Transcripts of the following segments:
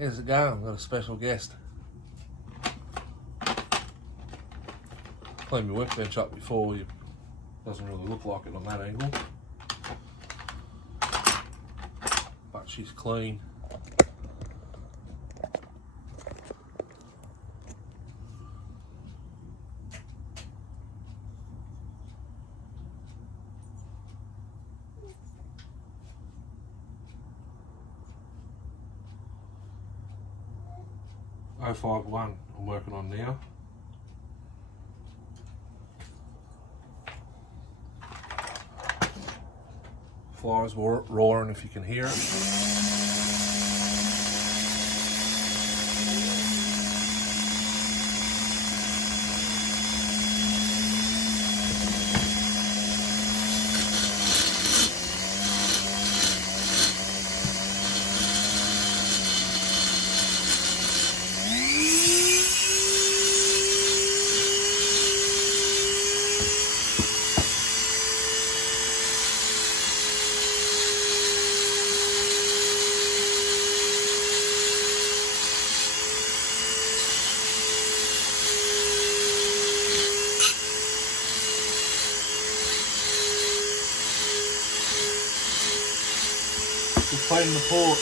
How's it going? I've got a special guest. Cleaned my workbench up before. It doesn't really look like it on that angle. But she's clean. .051 I'm working on now. Flies roaring if you can hear it. Just cleaning the port.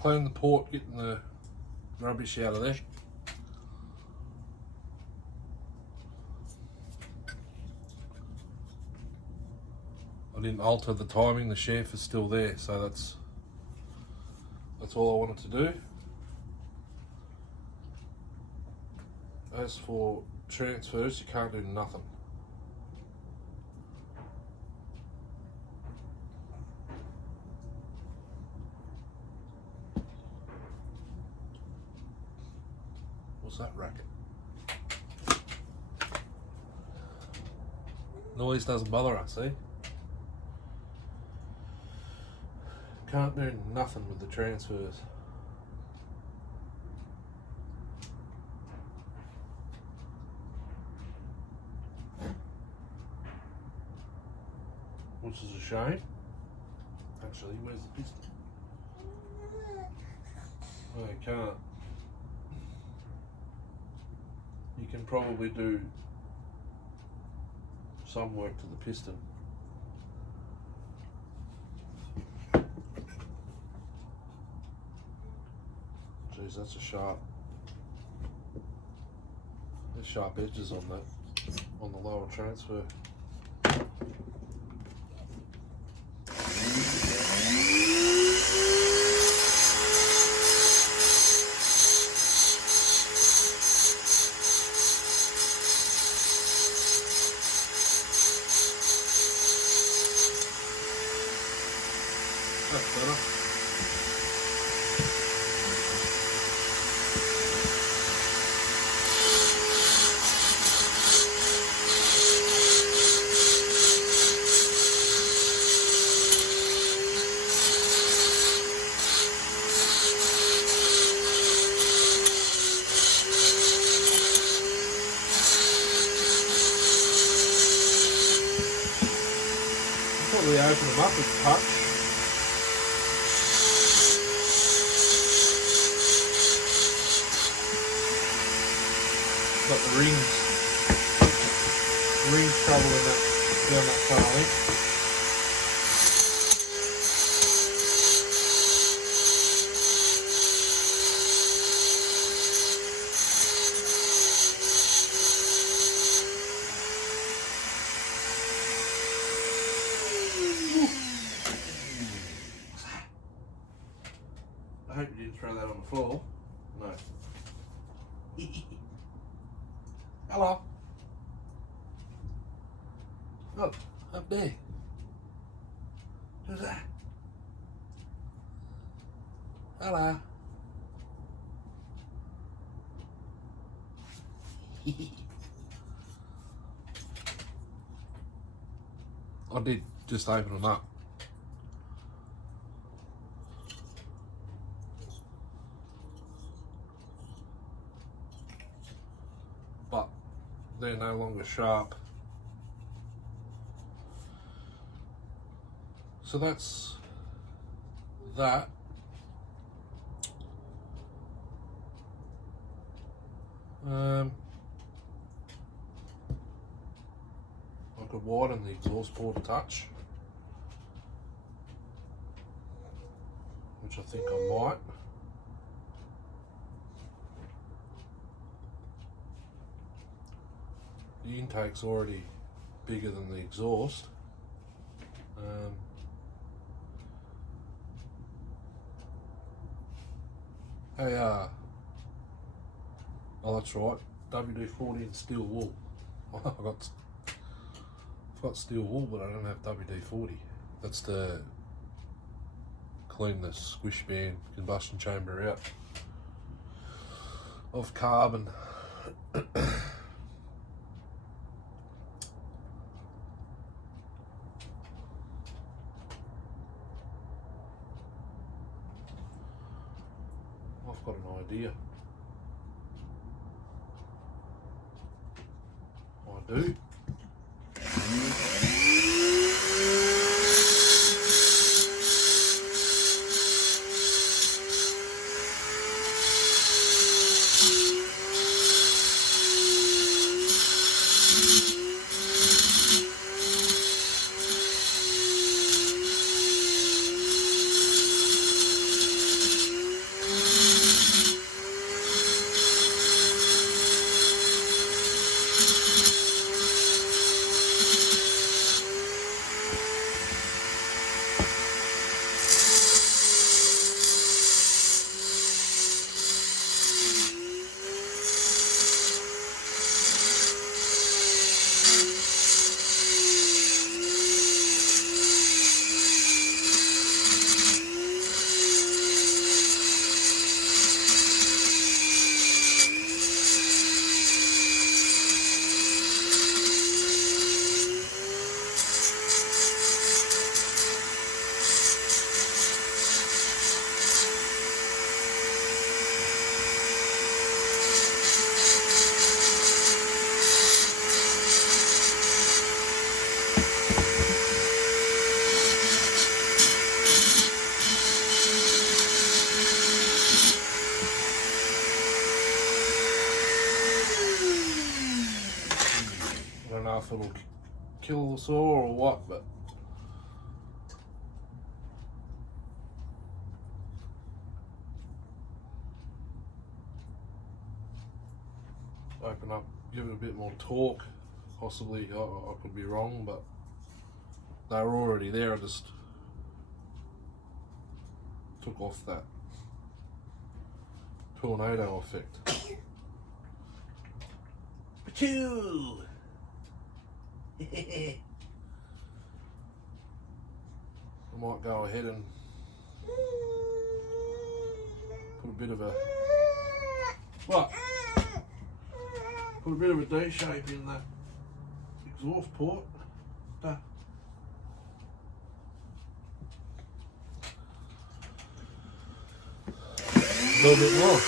Cleaning the port, getting the rubbish out of there. I didn't alter the timing, the sheaf is still there, so that's all I wanted to do. As for transfers, you can't do nothing. What's that racket? Noise doesn't bother us, see? Can't do nothing with the transfers. Which is a shame. Actually, where's the piston? No, you can't. You can probably do some work to the piston. Jeez, that's a sharp. There's sharp edges on that, on the lower transfer. That's better. Probably open them up with touch. Got the rings travelling down that far length. throw that on the floor. No. Hello. Look, up there. Who's that? Hello. I did just open them up. But they're no longer sharp. So that's that. I could widen the exhaust port a touch, which I think I might. The intake's already bigger than the exhaust. Hey, oh, that's right, WD-40 and steel wool. I've got steel wool, but I don't have WD-40. That's to clean the squish band combustion chamber out of carbon. I've got an idea. I do. I don't know if it'll kill the saw or what, but open up, give it a bit more torque. Possibly, I could be wrong, but they were already there. I just took off that tornado effect. Pachoo! I might go ahead and put a bit of a D shape in that exhaust port. A little bit more.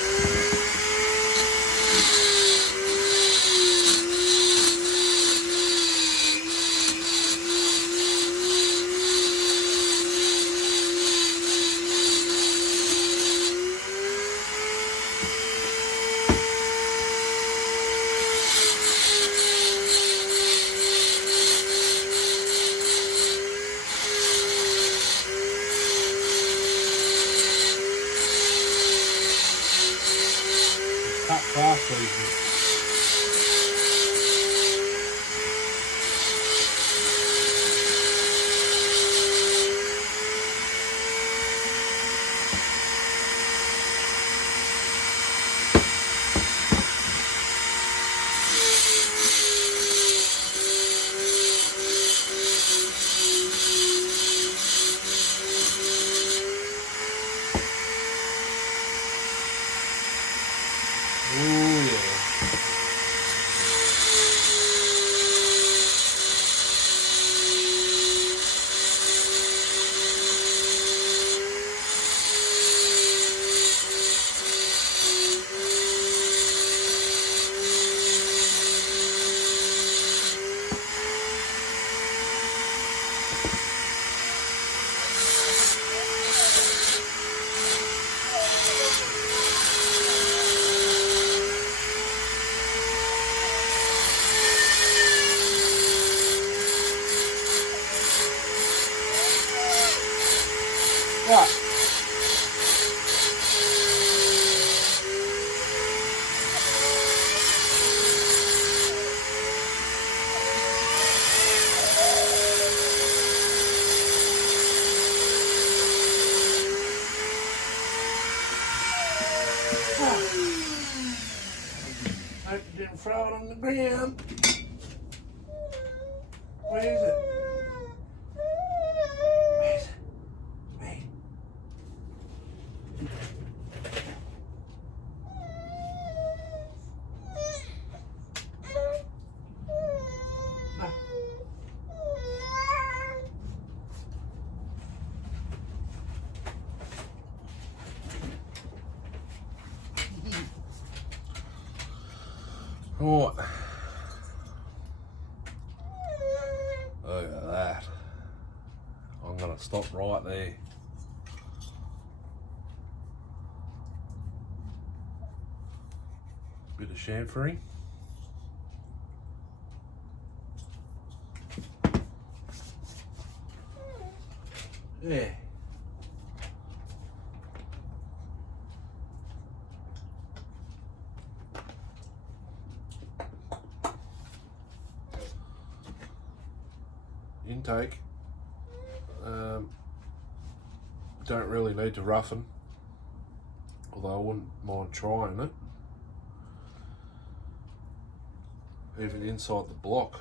on the ground. Where is it? Where is it? Where? Right. Look at that. I'm going to stop right there. Bit of chamfering. Yeah. Intake. Don't really need to roughen, although I wouldn't mind trying it. Even inside the block.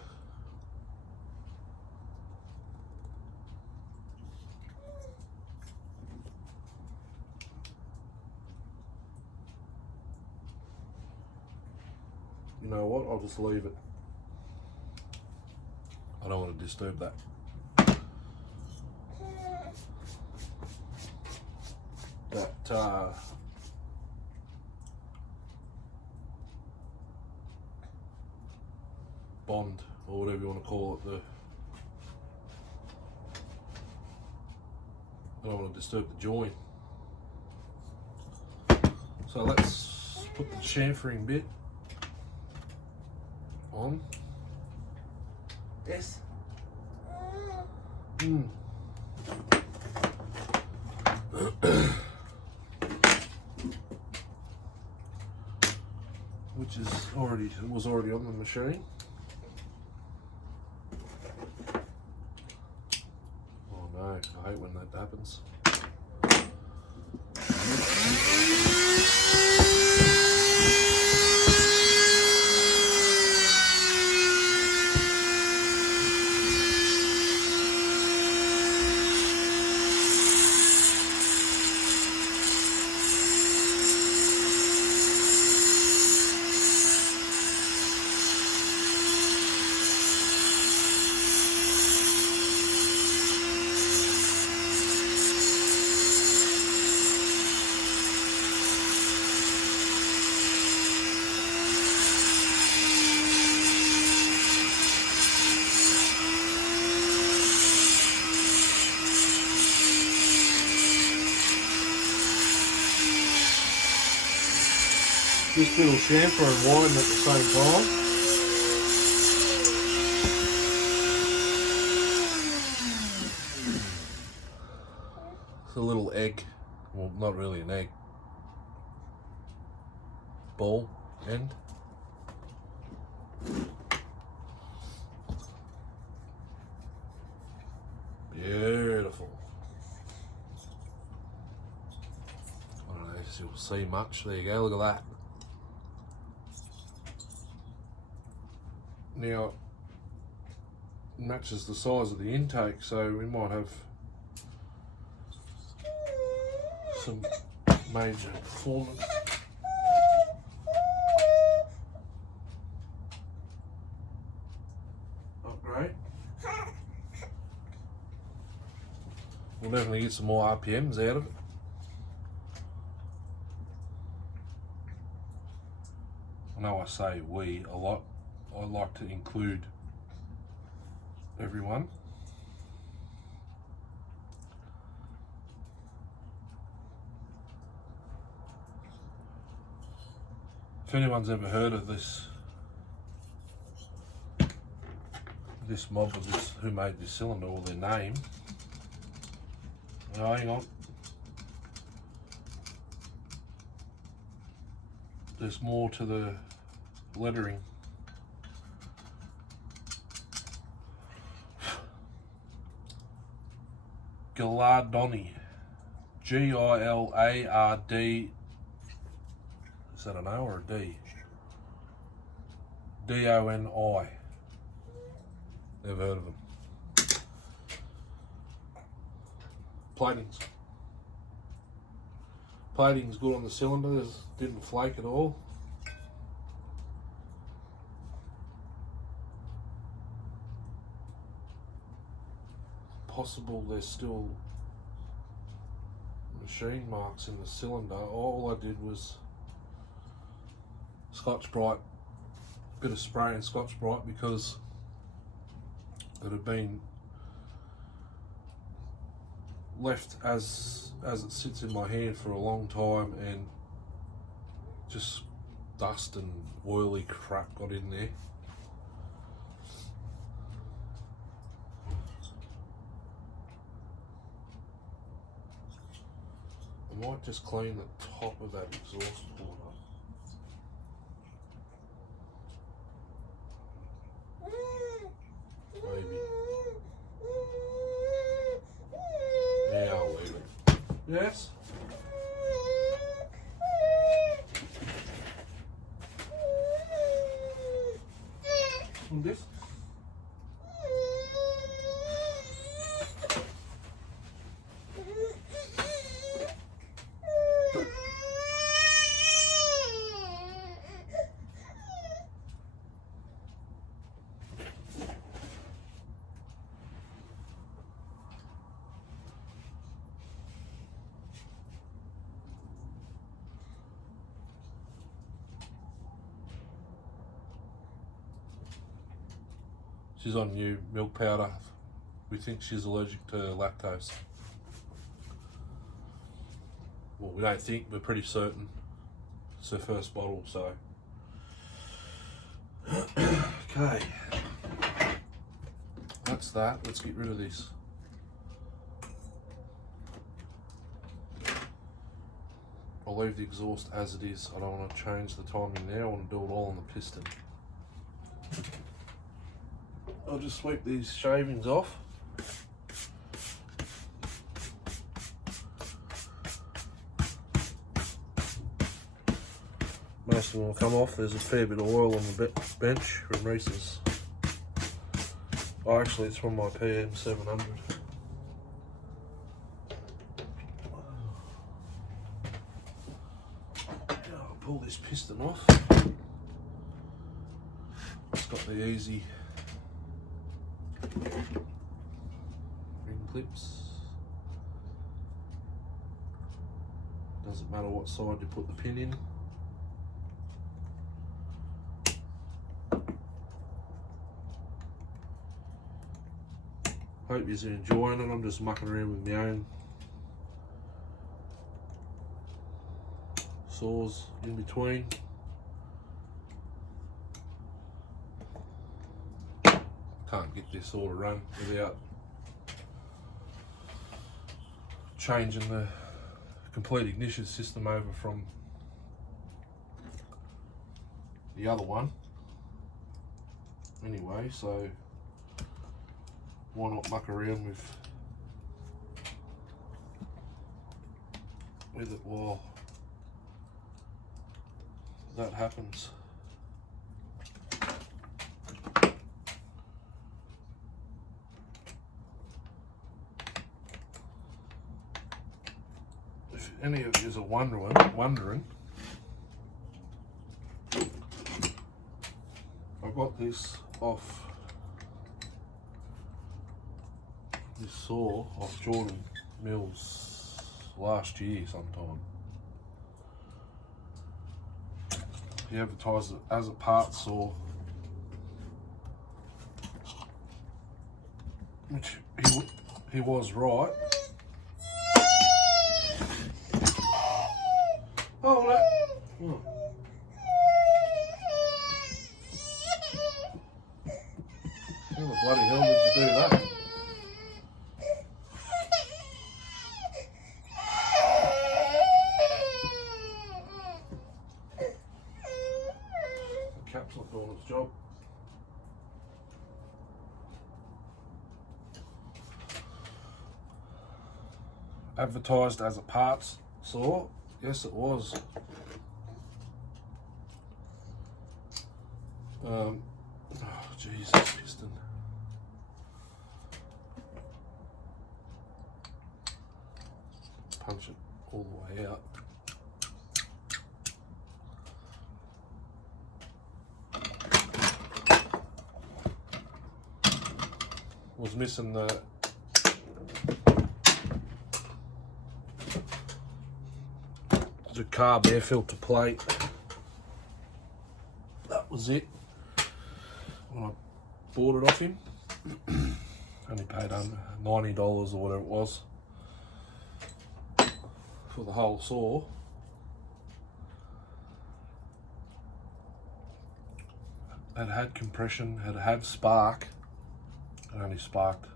You know what, I'll just leave it. I don't want to disturb that. Bond, or whatever you want to call it, I don't want to disturb the joint. So let's put the chamfering bit on. Yes. Which was already on the machine. Oh no, I hate when that happens. Just a little chamfer and wine at the same time. It's a little egg, well, not really an egg, ball end. Beautiful. I don't know if you'll see much. There you go, look at that. Now, it matches the size of the intake, so we might have some major performance. Upgrade. We'll definitely get some more RPMs out of it. I know I say we a lot. I like to include everyone. If anyone's ever heard of this mob of this, who made this cylinder, or their name. Oh, hang on. There's more to the lettering. Gilardoni, G-I-L-A-R-D. Is that an O or a D? D-O-N-I. Never heard of them. Plating's good on the cylinder, didn't flake at all. Possible there's still machine marks in the cylinder. All I did was Scotch-Brite, bit of spray and Scotch-Brite, because it had been left as it sits in my hand for a long time, and just dust and oily crap got in there. I might just clean the top of that exhaust port up. Maybe. Yeah, I'll leave it. Yes? On this? She's on new milk powder. We think she's allergic to lactose. Well, we don't think, we're pretty certain. It's her first bottle, so. Okay. That's that. Let's get rid of this. I'll leave the exhaust as it is. I don't want to change the timing there. I want to do it all on the piston. I'll just sweep these shavings off. Most of them will come off. There's a fair bit of oil on the bench from Reese's. Oh, actually, it's from my PM 700. I'll pull this piston off. It's got the easy ring clips. Doesn't matter what side you put the pin in. Hope you're enjoying it. I'm just mucking around with my own saws in between. Can't get this all to run without changing the complete ignition system over from the other one. Anyway, so why not muck around with it while that happens. If any of you are wondering, I got this off this saw off Jordan Mills last year sometime. He advertised it as a part saw, which he was right. Oh, no. Oh. How the bloody hell did you do that? The cap's not doing its job. Advertised as a parts saw. Yes, it was. Oh, Jesus, piston. Punch it all the way out. Was missing the carb air filter plate. That was it. When I bought it off him, only paid $90 or whatever it was for the whole saw. It had compression, it had spark. It only sparked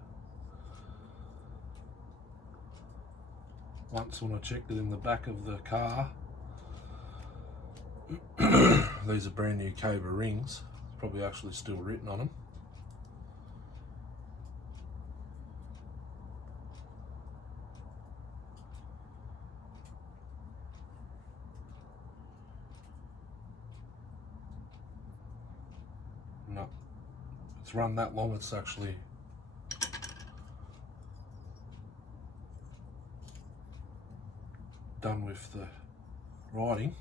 once when I checked it in the back of the car. These are brand new Cobra rings, probably actually still written on them. No, it's run that long, it's actually done with the writing.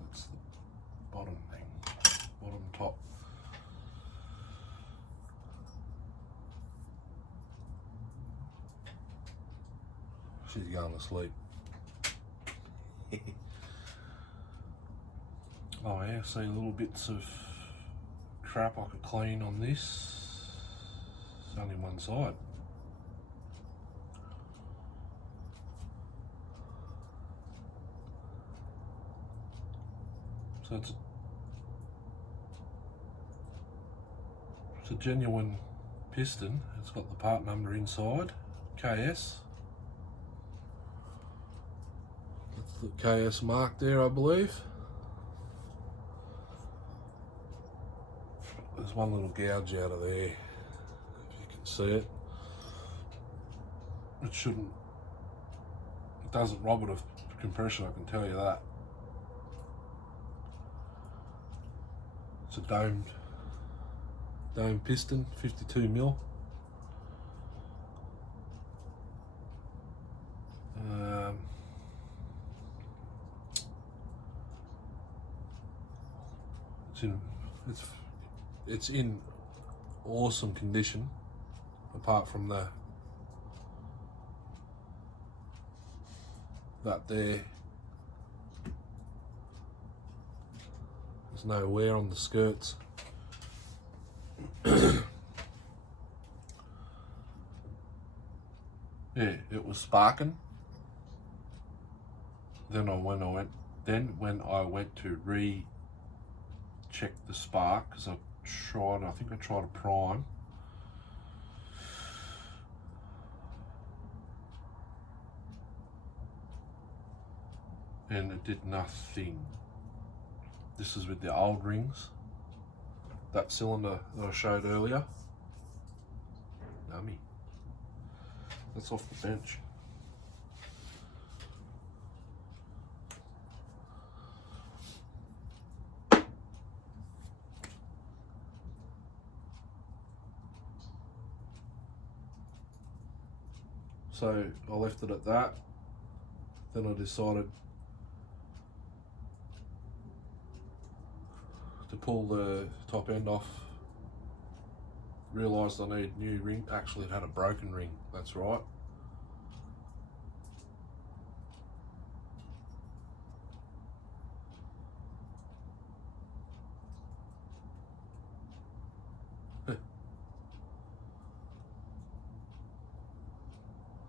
That's the bottom thing, bottom top. She's going to sleep. Oh yeah, see little bits of crap I could clean on this. It's only one side. So it's a genuine piston. It's got the part number inside, KS. That's the KS mark there, I believe. There's one little gouge out of there, if you can see it. It shouldn't, it doesn't rob it of compression, I can tell you that. It's a domed piston, 52 mil. It's in awesome condition, apart from that there. There's no wear on the skirts. Yeah, it was sparking. Then when I went to recheck the spark, because I think I tried a prime. And it did nothing. This is with the old rings. That cylinder that I showed earlier. Yummy. That's off the bench. So I left it at that. Then I decided to pull the top end off. Realised I need new ring. Actually, it had a broken ring, that's right.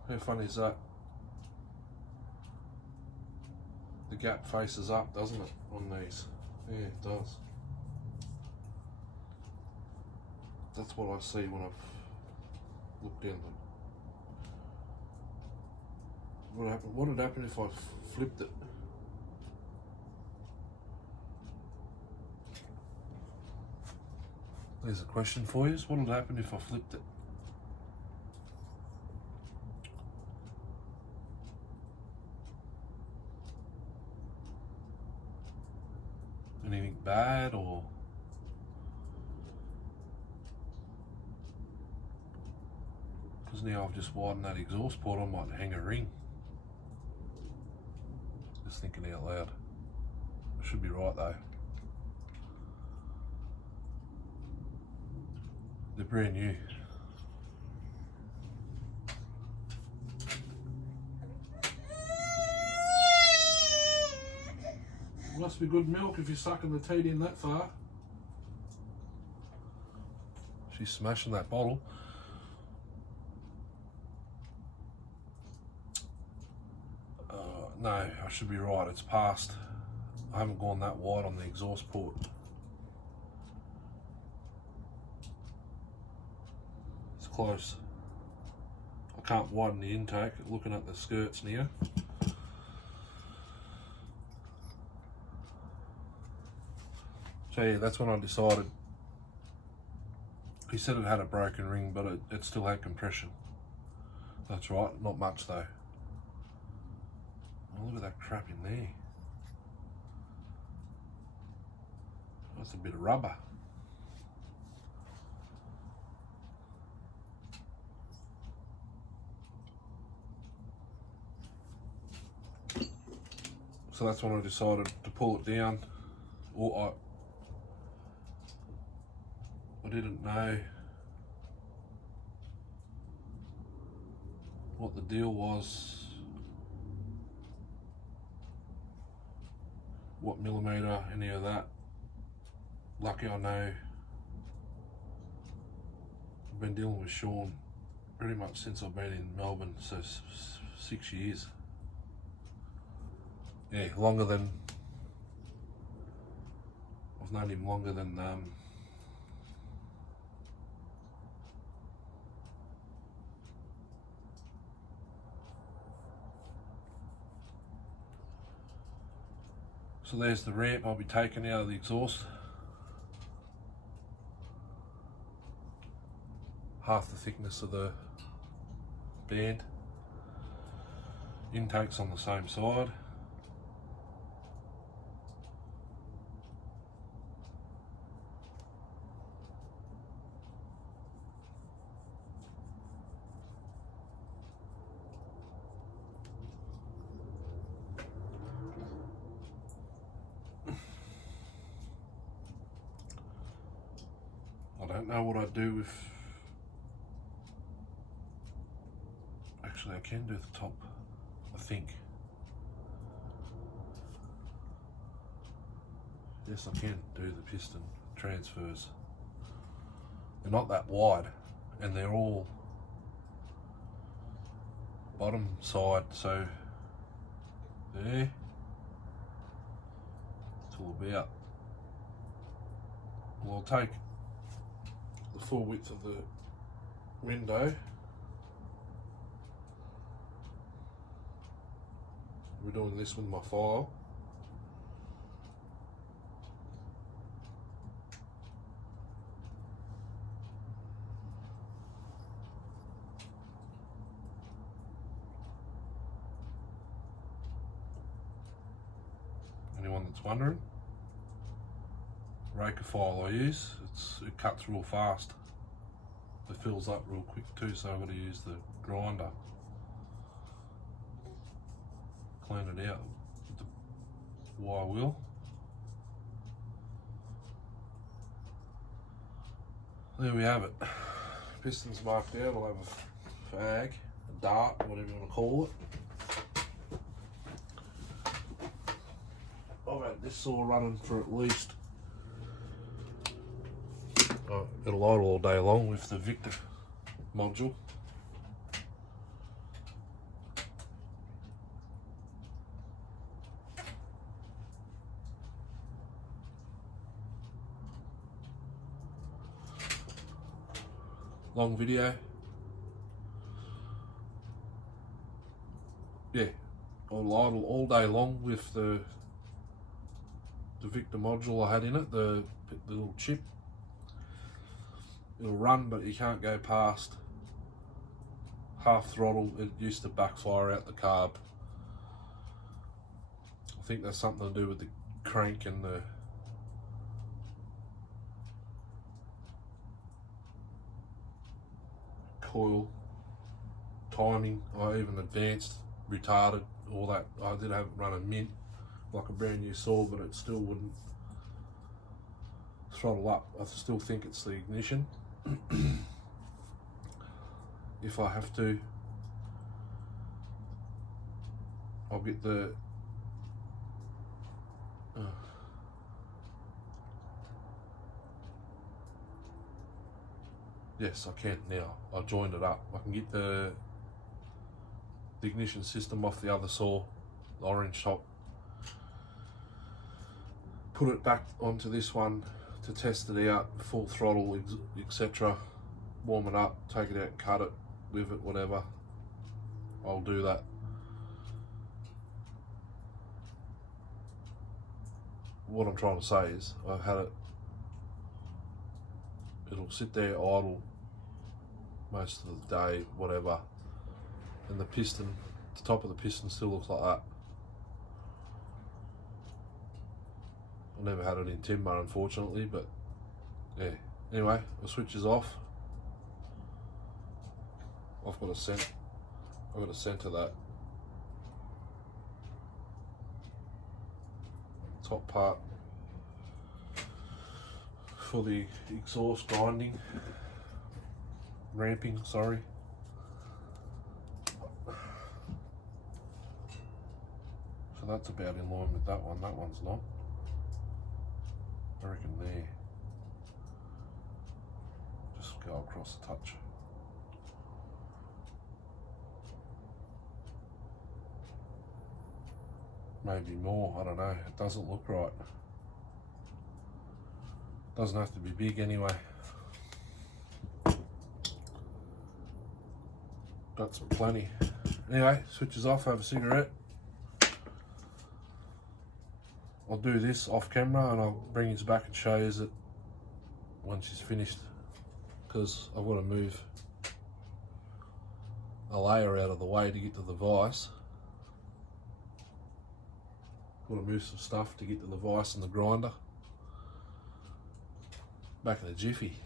How funny is that? The gap faces up, doesn't it, on these? Yeah, it does. That's what I see when I've looked down them. What would happen if I flipped it? There's a question for you. What would happen if I flipped it? bad, or because now I've just widened that exhaust port, I might hang a ring. Just thinking out loud. I should be right though. They're brand new. Must be good milk if you're sucking the teat in that far. She's smashing that bottle. No, I should be right, it's past. I haven't gone that wide on the exhaust port. It's close. I can't widen the intake, looking at the skirts near. So yeah, that's when I decided. He said it had a broken ring, but it still had compression. That's right, not much though. Oh, look at that crap in there. That's a bit of rubber. So that's when I decided to pull it down. Or I didn't know what the deal was, what millimetre, any of that. Lucky I know. I've been dealing with Sean pretty much since I've been in Melbourne, so 6 years. Yeah, longer than, I've known him longer than so there's the ramp I'll be taking out of the exhaust. Half the thickness of the band. Intake's on the same side. I don't know what I'd do if, actually I can do the top, I think. Yes, I can do the piston transfers. They're not that wide and they're all bottom side, so there, it's all about. Well, I'll take the full width of the window. We're doing this with my file. Anyone that's wondering, raker file I use, it cuts real fast. It fills up real quick too, so I've got to use the grinder. Clean it out with the wire wheel. There we have it. Pistons marked out. I'll have a fag, a dart, whatever you want to call it. I've had this saw running for at least, it'll idle all day long with the Victor module. Long video. Yeah, I'll idle all day long with the Victor module I had in it, the little chip. It'll run, but you can't go past half throttle. It used to backfire out the carb. I think that's something to do with the crank and the coil, timing, I even advanced, retarded, all that. I did have it running mint like a brand new saw, but it still wouldn't throttle up. I still think it's the ignition. If I have to, I'll get the yes, I can now. I joined it up. I can get the ignition system off the other saw, the orange top, put it back onto this one to test it out, full throttle, etc. Warm it up, take it out, cut it with it, whatever. I'll do that. What I'm trying to say is, I've had it, it'll sit there idle most of the day, whatever, and the piston, the top of the piston still looks like that. I never had it in timber, unfortunately, but yeah. Anyway, the switch is off. I've got to center that top part for the exhaust ramping, sorry. So that's about in line with that one. That one's not. I reckon there. Just go across the touch. Maybe more, I don't know. It doesn't look right. Doesn't have to be big anyway. That's plenty. Anyway, switches off, have a cigarette. I'll do this off camera and I'll bring you back and show you it when she's finished, because I've got to move a layer out of the way to get to the vise. Got to move some stuff to get to the vise and the grinder. Back in a jiffy.